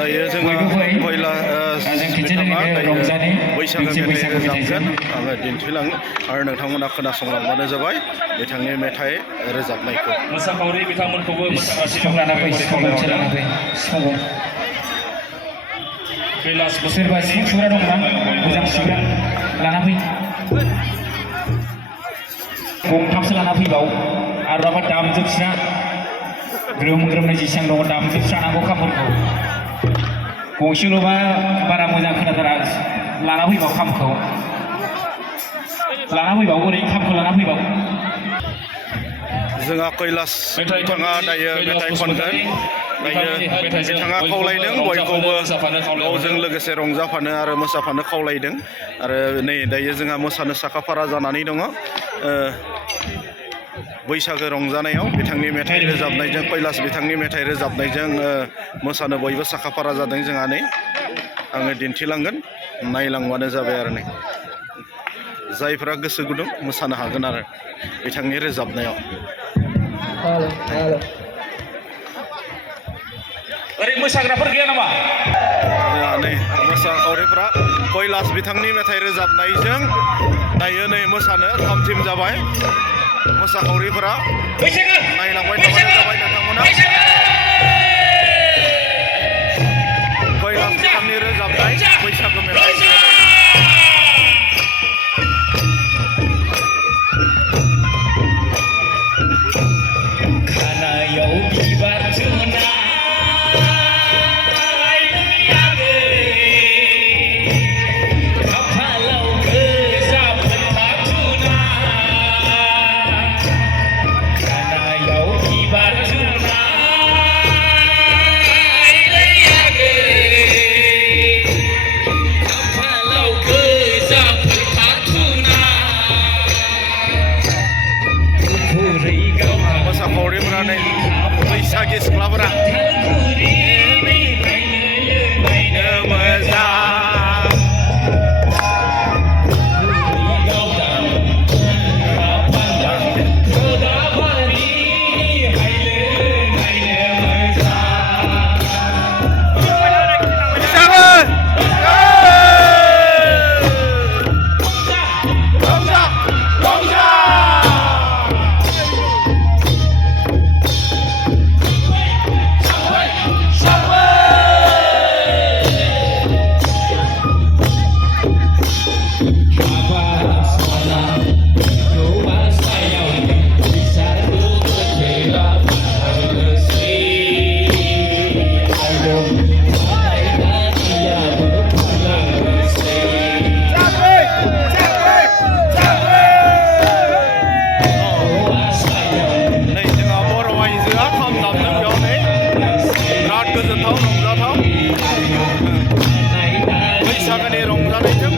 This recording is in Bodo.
दायो जोङो कैलाश बिथाङा दायो बैसागो मेथाइ रोजाबगोन आङो दिन्थिलाङो आरो नोंथांमोना खोनासंलांबानो जाबाय बिथांनि मेथाइ रोजाबनायखौ मोसाखावरि बिथांमोनखौबो सिफुं लाना फै सिफुं गंसे लाना फै सिफुं कैलाश सोरबा सिफुं सुग्रा दंबा मोजां सुग्रा लाना फै गंथामसो लाना फैबाव आरो माबा दामजोबस्रा ग्रोम ग्रोमनि जेसेबां दङ दामजोबस्रानांगौ खामफोरखौ गंसेल'बा बारा मोजां खोनाथारा लाना फैबाव खामखौ लाना फैबाव ओरै खामखौ लाना फैबाव जोंहा कैलाश बिथाङा दायो मेथाइ खनगोन दायो बिथाङा खावलायदों बयखौबो गावजों लोगोसे रंजाफानो आरो मोसाफानो खावलायदों आरो नै दायो जोंहा मोसानो साखाफारा जानानै दङ बैसागो रंजानायाव बिथांनि मेथाइ रोजाबनायजों कैलाश बिथांनि मेथाइ रोजाबनायजों मोसानो बयबो साखाफारा जादों जोंहा नै आङो दिन्थिलांगोन नायलांबानो जाबाय आरो नै जायफ्रा गोसो गुदुं मोसानो हागोन आरो बिथांनि रोजाबनायाव ओरै मोसाग्राफोर गैया नामा जोंहा नै मोसाखावरिफ्रा कैलाश बिथांनि मेथाइ रोजाबनायजों दायो नै मोसानो थाम थिम जाबाय मोसाखावरिफोरा नायलांबाय थाबानो जाबाय नोंथांमोना कैलाश बिथांनि रोजाबनाय बैसागो मेथाइ मोसाखावरिफोरा नै बैसागि सिख्लाफोरा बैसागोनि रंजानायजों